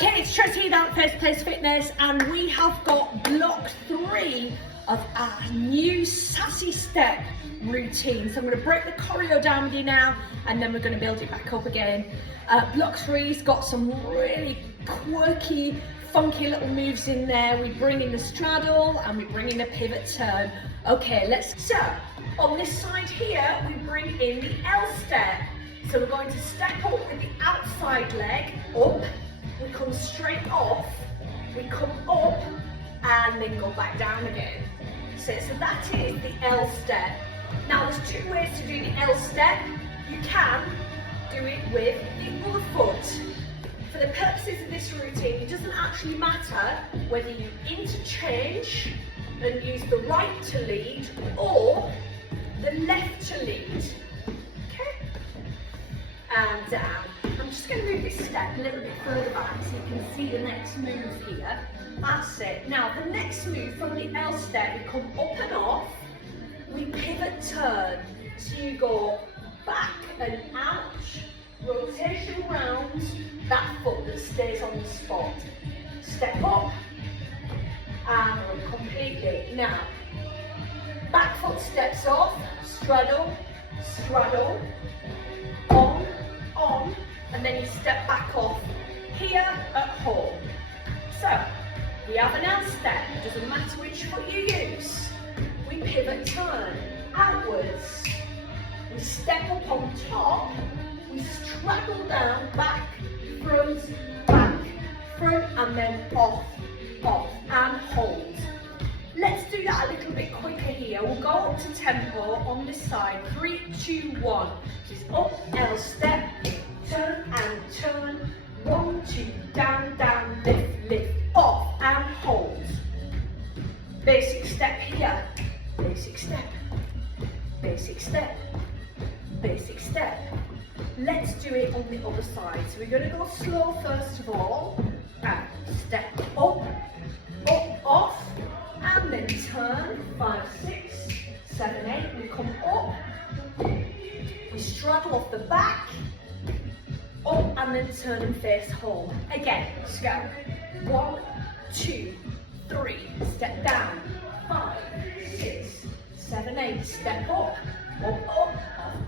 Okay, it's Tracy at First Place Fitness, and we have got block 3 of our new Sassy step routine. So I'm going to break the choreo down with you now, and then we're going to build it back up again. Block 3's got some really quirky, funky little moves in there. We bring in the straddle and we bring in the pivot turn. Okay, so on this side here, we bring in the L step. So we're going to step up with the outside leg, up. We come straight off, we come up, and then go back down again. So that is the L step. Now there's 2 ways to do the L step. You can do it with the other foot. For the purposes of this routine, it doesn't actually matter whether you interchange and use the right to lead or the left to lead. Okay? And down. I'm just going to move this step a little bit further back so you can see the next move here. That's it. Now the next move from the L step, we come up and off, we pivot turn. So you go back and out, rotation round, that foot that stays on the spot. Step up and run completely. Now, back foot steps off, straddle, straddle, on, and then you step back off here at home. So, we have an L step, it doesn't matter which foot you use. We pivot turn outwards. We step up on top, we straddle down, back, front, and then off, and hold. Let's do that a little bit quicker here. We'll go up to tempo on this side. 3, 2, 1. Just up, L step, turn and turn. 1, 2, down, down, lift, off and hold. Basic step here. Basic step. Basic step. Basic step. Let's do it on the other side. So we're going to go slow first of all. And step up, off. And then turn, 5, 6, 7, 8, we come up, we straddle off the back, up and then turn and face home. Again, let's go. 1, 2, 3, step down, 5, 6, 7, 8, step up,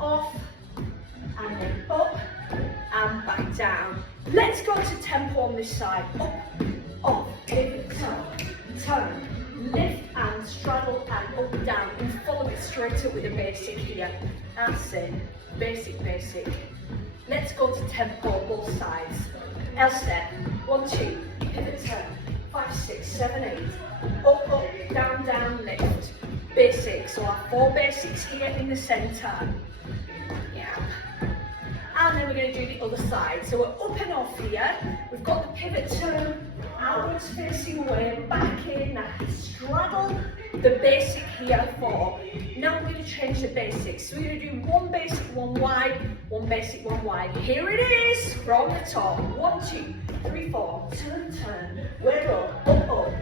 off, and then up, and back down. Let's go to tempo on this side. Up, off, pivot, turn. Lift and straddle and up, down, and follow it straight up with a basic here. That's it. Basic. Let's go to tempo, both sides. L step. 1, 2, pivot turn. 5, 6, 7, 8. Up, down, lift. Basic. So our 4 basics here in the centre. Yeah. And then we're going to do the other side. So we're up and off here. We've got the pivot turn, outwards facing away, back in, straddle, the basic here 4. Now we're going to change the basics. So we're going to do 1 basic, 1 wide, 1 basic, 1 wide. Here it is from the top. 1, 2, 3, 4, turn. We're up, off,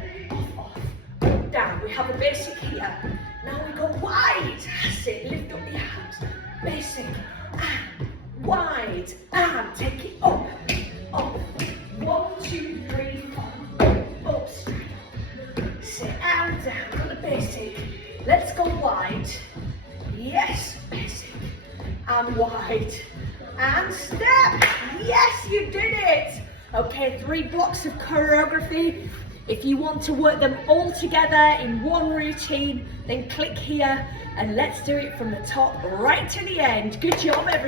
down. We have a basic here. Now we go wide. That's it. Lift up the arms. Basic and wide and take it up. 1, 2, 3, 4. Up, sit and down. Got the basic. Let's go wide. Yes, basic and wide and step. Yes, you did it. Okay, 3 blocks of choreography. If you want to work them all together in one routine, then click here and let's do it from the top right to the end. Good job, everyone.